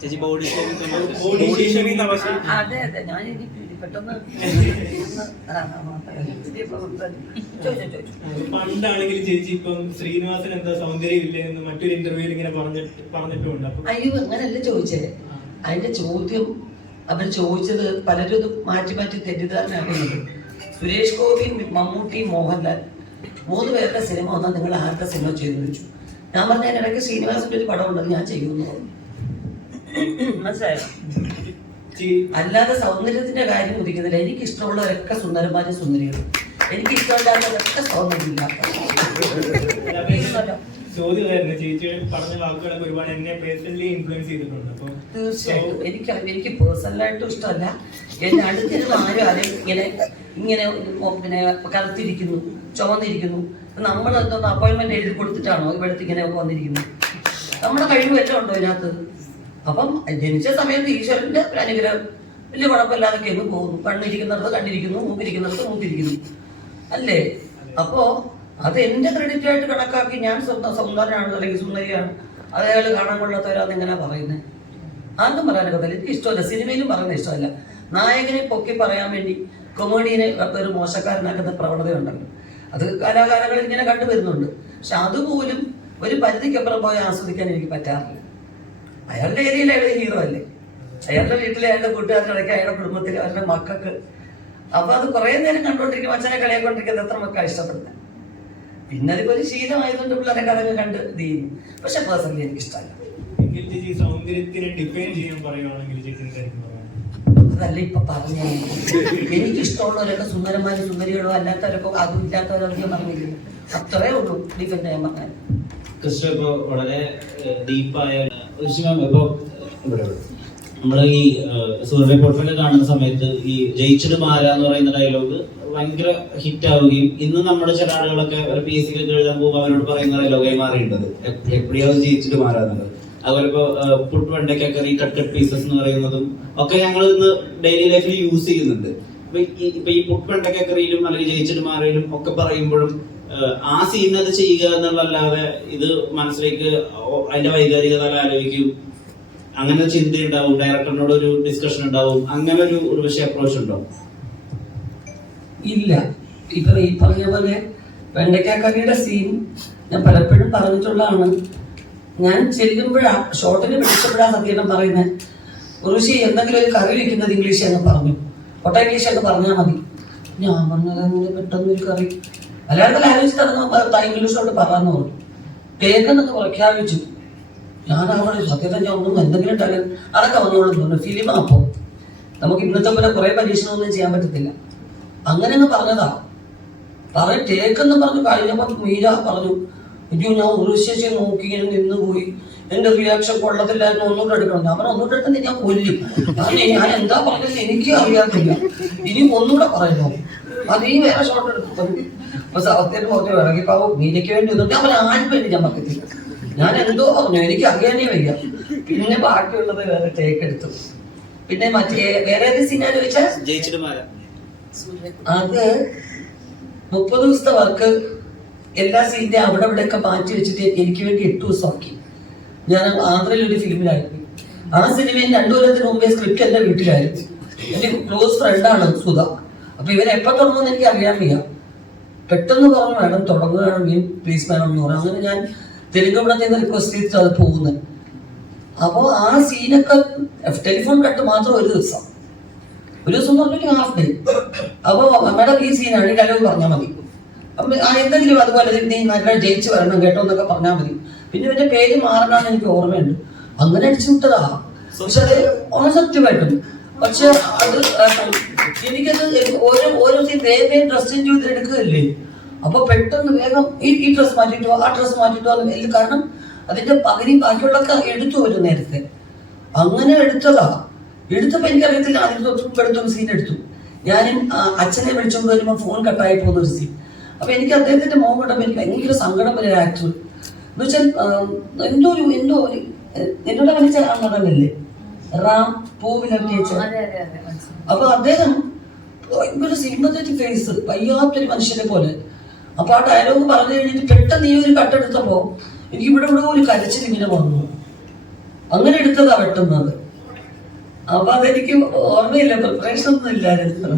ചേച്ചി body body അതെ അതെ. ഞാൻ ഇനി പെട്ടെന്ന് പണ്ടാണെങ്കിൽ ചേച്ചി ഇപ്പം ശ്രീനിവാസൻ എന്താ സൗന്ദര്യം ഇല്ലേ എന്ന് മറ്റൊരു ഇന്റർവ്യൂവിൽ ഇങ്ങനെ പറഞ്ഞിട്ട് പറഞ്ഞിട്ടുണ്ട്. അയ്യോ അങ്ങനല്ല ചോദിച്ചത്. അതിന്റെ ചോദ്യം അവർ ചോദിച്ചത് പലരും ഇത് മാറ്റി മാറ്റി തെറ്റിദ്ധാരണയാക്കുന്നത് സുരേഷ് ഗോപി മമ്മൂട്ടി മോഹൻലാൽ മൂന്ന് പേരുടെ സിനിമ വന്നാൽ നിങ്ങൾ ആരുടെ സിനിമ ചെയ്തു വെച്ചു ഞാൻ പറഞ്ഞ ഇടയ്ക്ക് ശ്രീനിവാസിന്റെ ഒരു പടം ഉണ്ടെന്ന് ഞാൻ ചെയ്യുമെന്ന് പറഞ്ഞു മനസ്സിലായോ അല്ലാതെ സൗന്ദര്യത്തിന്റെ കാര്യം ഉദിക്കുന്നില്ല. എനിക്ക് ഇഷ്ടമുള്ളവരൊക്കെ സുന്ദരന്മാരും സുന്ദരികളും. എനിക്ക് ഇഷ്ടമില്ലാത്തവരൊക്കെ സൗന്ദര്യമില്ല. ചോദ്യമായിരുന്നു ചേച്ചി പറഞ്ഞ വാക്കുകളൊക്കെ ഒരുപാട് എന്നെ പേഴ്സണലി ഇൻഫ്ലുവൻസ് ചെയ്തിട്ടുണ്ട്. അപ്പോൾ തീർച്ചയായിട്ടും. എനിക്ക് എനിക്ക് പേഴ്സണലായിട്ടും ഇഷ്ടമല്ല. എന്റെ അടുത്തിരുന്ന് ആരും ആരെയും ഇങ്ങനെ ഇങ്ങനെ പിന്നെ കറുത്തിരിക്കുന്നു ചുവന്നിരിക്കുന്നു നമ്മൾ എന്തോന്ന് അപ്പോയിന്റ്മെന്റ് എഴുതി കൊടുത്തിട്ടാണോ ഇവിടുത്തെ ഇങ്ങനെ വന്നിരിക്കുന്നത്? നമ്മുടെ കഴിവ് എല്ലാം ഉണ്ടോ ഇതിനകത്ത്? അപ്പം ജനിച്ച സമയത്ത് ഈശ്വരന്റെ അനുഗ്രഹം. വലിയ കുഴപ്പമില്ലാതെ കേന്ദ്ര പോകുന്നു. കണ്ണിരിക്കുന്നിടത്ത് കണ്ടിരിക്കുന്നു മൂക്കിരിക്കുന്നിടത്ത് മൂപ്പിരിക്കുന്നു അല്ലേ? അപ്പോ അത് എന്റെ ക്രെഡിറ്റ് ആയിട്ട് കണക്കാക്കി ഞാൻ സ്വന്തം സുന്ദരനാണ് അല്ലെങ്കിൽ സുന്ദരിയാണ്. അത് അയാൾ കാണാൻ കൊള്ളാത്തവരാന്ന് ഇങ്ങനെ പറയുന്നത് ആർക്കും പറയാനൊക്കെ പറ്റില്ല. എനിക്ക് ഇഷ്ടമല്ല. സിനിമയിലും പറയുന്നത് ഇഷ്ടമല്ല. നായകനെ പൊക്കി പറയാൻ വേണ്ടി കൊമേഡിയനെ ഒരു മോശക്കാരനാക്കുന്ന പ്രവണതയുണ്ടല്ലോ. അത് കലാകാലങ്ങളിൽ ഇങ്ങനെ കണ്ടുവരുന്നുണ്ട്. പക്ഷെ അതുപോലും ഒരു പരിധിക്കപ്പുറം പോയി ആസ്വദിക്കാൻ എനിക്ക് പറ്റാറില്ല. അയാളുടെ ഏരിയയിൽ അയാളുടെ ഹീറോ അല്ലേ? അയാളുടെ വീട്ടിലെ അയാളുടെ കൂട്ടുകാരുടെ ഇടയ്ക്ക് അയാളുടെ കുടുംബത്തിൽ അവരുടെ മക്കൾക്ക്. അപ്പൊ അത് കുറെ നേരം കണ്ടുകൊണ്ടിരിക്കും അച്ഛനെ കളിയാക്കൊണ്ടിരിക്കുന്നത് എത്ര മക്കൾ ഇഷ്ടപ്പെടുന്നത്. പിന്നെ അതിപ്പോ ഒരു ശീലമായതുകൊണ്ട് പിള്ളേരെ കഥകൾ കണ്ട് ഇത് പക്ഷെ പേഴ്സണലി എനിക്ക് ഇഷ്ടമല്ല സൗന്ദര്യത്തിനെ ഡിഫൈൻ ചെയ്യാൻ പറയുവാണെങ്കിൽ അതല്ല ഇപ്പൊ പറഞ്ഞു? എനിക്ക് ഇഷ്ടമുള്ളവരൊക്കെ സുന്ദരന്മാരും സുന്ദരികളോ അല്ലാത്തവരൊക്കെ അതും ഇല്ലാത്തവരൊക്കെ പറഞ്ഞില്ല? അത്രേ ഉള്ളൂ ഡിഫൻഡ് ചെയ്യാൻ പറഞ്ഞാൽ. കൃഷ്ണ ഇപ്പൊ വളരെ ഡീപ്പായ ഇപ്പൊ നമ്മൾ ഈ സൂര്യ പോർട്ടലിൽ കാണുന്ന സമയത്ത് ഈ ജയിച്ചിട്ട് മാല എന്ന് പറയുന്ന ഡയലോഗ് ഭയങ്കര ഹിറ്റ് ആവുകയും ഇന്ന് നമ്മുടെ ചില ആളുകളൊക്കെ പി എസ് സിക്ക് എഴുതാൻ പോകുമ്പോൾ അവരോട് പറയുന്ന ഡയലോഗായി മാറിയിട്ടുണ്ട്. എപ്പോഴും ജയിച്ചിട്ട് മാല എന്നുള്ളത്? അതുപോലെ ഇപ്പൊ പുട്ട് വെണ്ടയ്ക്കറി കട്ട് കട്ട് പീസസ് എന്ന് പറയുന്നതും ഒക്കെ ഞങ്ങൾ ഇന്ന് ഡെയിലി ലൈഫിൽ യൂസ് ചെയ്യുന്നുണ്ട്. ഇപ്പൊ ഈ- പുട്ട് വെണ്ടയ്ക്ക കറിയിലും അല്ലെങ്കിൽ ജയിച്ചിട്ട് മാറിയിലും ഒക്കെ പറയുമ്പോഴും ആ സീൻ അത് ചെയ്യുക എന്നുള്ളതല്ലാതെ ഇത് മനസ്സിലേക്ക് അതിന്റെ വൈകാരികത ആലോചിക്കും. അങ്ങനെ ചിന്ത ഉണ്ടാവും ഡയറക്ടറിനോട് ഒരു ഡിസ്കഷൻ ഉണ്ടാവും. അങ്ങനെ ഒരു ഒരു പക്ഷേ അപ്രോച്ച് ഉണ്ടാവും. ഇല്ല. ഇപ്പൊ ഈ പറഞ്ഞ പോലെ വെണ്ടയ്ക്കാക്കറിയുടെ സീൻ ഞാൻ പലപ്പോഴും പറഞ്ഞിട്ടുള്ളതാണ്. ഞാൻ ചെല്ലുമ്പോഴാ ഷോട്ടിന് പിടിച്ചപ്പോഴാ സത്യം പറയുന്നത് ഋഷി എന്തെങ്കിലും ഒരു കറി വെക്കുന്നത് ഇംഗ്ലീഷ് എന്ന് പറഞ്ഞു. ഒട്ട ഇംഗ്ലീഷ് എന്ന് പറഞ്ഞാൽ മതി. ഞാൻ പറഞ്ഞത് പെട്ടെന്ന് ഒരു കറി. മലയാളത്തിൽ ആലോചിച്ചിട്ട് ഇംഗ്ലീഷോട്ട് പറയാന്ന് പറഞ്ഞു. കേൾക്കുന്നൊക്കെ പ്രഖ്യാപിച്ചു. ഞാൻ അവിടെ സത്യത്തെ ഞാൻ ഒന്നും എന്തെങ്കിലും ഉണ്ടാകും അതൊക്കെ വന്നോളും തോന്നുന്നു ഫിലിം അപ്പോൾ നമുക്ക് ഇന്നത്തെ പോലെ കുറെ പരീക്ഷണമൊന്നും ചെയ്യാൻ പറ്റത്തില്ല. അങ്ങനെ അങ്ങ് പറഞ്ഞതാ. പറ ടേക്കെന്ന് പറഞ്ഞു കഴിഞ്ഞപ്പോൾ മീര പറഞ്ഞു അയ്യോ ഞാൻ ഉറുശ്ശേഷി നോക്കി ഇങ്ങനെ നിന്ന് പോയി എന്റെ റിയാക്ഷൻ കൊള്ളത്തില്ലായിരുന്നു ഒന്നുകൂടെ എടുക്കണം. അവൻ ഒന്നുകൂടെ എടുക്കുന്നത് ഞാൻ കൊല്ലും. കാരണം ഞാൻ എന്താ പറഞ്ഞത് എനിക്ക് അറിയാത്തില്ല. ഇനി ഒന്നുകൂടെ പറയുന്നു. അത് ഈ വേറെ ഷോട്ട് എടുക്കും അപ്പൊ സൗത്തിന്റെ മുഖത്ത് ഇറങ്ങിപ്പാവോ മീനയ്ക്ക് വേണ്ടി ഒന്നും അവൻ ആരും വേണ്ടി ഞാൻ പറ്റത്തില്ല ഞാൻ എന്തോ പറഞ്ഞു എനിക്ക് അറിയാനേ വയ്യ. പിന്നെ ബാക്കിയുള്ളത് വേറെ ടേക്ക് എടുത്തു. പിന്നെ മറ്റേ വേറെ ഏത് സീനാ ചോദിച്ചാൽ ജയിച്ചിട്ട് മാല അത് മുപ്പത് ദിവസത്തെ വർക്ക് എല്ലാ സീനിന്റെ അവിടെ ഇവിടെ ഒക്കെ മാറ്റി വെച്ചിട്ട് എനിക്ക് വേണ്ടി എട്ട് ദിവസം ആക്കി. ഞാൻ ആന്ധ്രയിൽ ഒരു ഫിലിമിലായിരുന്നു. ആ സിനിമയിൽ രണ്ടു കൊല്ലത്തിന് മുമ്പേ സ്ക്രിപ്റ്റ് എന്റെ വീട്ടിലായിരുന്നു എന്റെ ക്ലോസ് ഫ്രണ്ടാണ് സുധ. അപ്പൊ ഇവൻ എപ്പോ തുടങ്ങുമെന്ന് എനിക്ക് അറിയാൻ വയ്യ പെട്ടെന്ന് പറഞ്ഞു മാഡം തുടങ്ങുകയാണ് മീൻ പ്ലീസ് മാഡം എന്ന് പറഞ്ഞു. അങ്ങനെ ഞാൻ തെലുങ്ക് പടത്തിൽ നിന്ന് റിക്വസ്റ്റ് ചെയ്തിട്ട് അത് പോകുന്നത്. അപ്പോൾ ആ സീനൊക്കെ ടെലിഫോൺ കട്ട് മാത്രം ഒരു ദിവസം. ഒരു ദിവസം പറഞ്ഞു ഹാഫ് ഡേ അപ്പൊ മാഡം ഈ സീനാണ് ഡയലോഗ് പറഞ്ഞാൽ മതി. എന്തെങ്കിലും അതുപോലെ നീ നല്ല ജയിച്ച് വരണം കേട്ടോ എന്നൊക്കെ പറഞ്ഞാൽ മതി. പിന്നെ ഇവന്റെ പേര് മാറണമെന്ന് എനിക്ക് ഓർമ്മയുണ്ട്. അങ്ങനെ അടിച്ചു വിട്ടതാ. സത്യമായിട്ടും. പക്ഷെ അത് എനിക്കത് ഓരോ ഓരോ വേഗം ഡ്രസ് ചേഞ്ച് ചെയ്ത് എടുക്കുകയല്ലേ? അപ്പൊ പെട്ടെന്ന് വേഗം ഈ ഈ ഡ്രസ് മാറ്റിട്ടോ ആ ഡ്രസ് മാറ്റിട്ടോ കാരണം അതിന്റെ പകുതി ബാക്കിയുള്ളൊക്കെ എടുത്തു ഒരു നേരത്തെ. അങ്ങനെ എടുത്തതാ. എടുത്തപ്പോ എനിക്കറിയത്തില്ല. അതിന് തൊട്ടും എടുത്തൊരു സീൻ എടുത്തു. ഞാനും അച്ഛനെ വിളിച്ചുകൊണ്ട് വരുമ്പോൾ ഫോൺ കട്ടായി പോകുന്ന ഒരു സീൻ അപ്പൊ എനിക്ക് അദ്ദേഹത്തിന്റെ മോഹം കണ്ടപ്പോൾ എനിക്ക് ഭയങ്കര സങ്കടം വരെ ആക്ടർ എന്ന് വെച്ചാൽ എന്തോ ഒരു എന്തോ ഒരു എന്നോട് വിളിച്ച ആ നടനല്ലേ റാം പൂവിലഭിനയിച്ച അതെ അതെ അതെ മനസ്സിലായി. അപ്പൊ അദ്ദേഹം ഭയങ്കര സിമ്പത്തറ്റിക് ഫേസ് വയ്യാത്തൊരു മനുഷ്യനെ പോലെ. അപ്പൊ ആ ഡയലോഗ് പറഞ്ഞു കഴിഞ്ഞിട്ട് പെട്ടെന്ന് ഈ ഒരു കട്ടെടുത്തപ്പോ എനിക്ക് ഇവിടെ ഇവിടെ ഒരു കരച്ചിൽ ഇങ്ങനെ വന്നു. അങ്ങനെ എടുത്തതാ വെട്ടുന്നത്. അപ്പൊ അതെനിക്ക് ഓർമ്മയില്ല പ്രിപ്പറേഷൻ ഒന്നും ഇല്ലായിരുന്നു.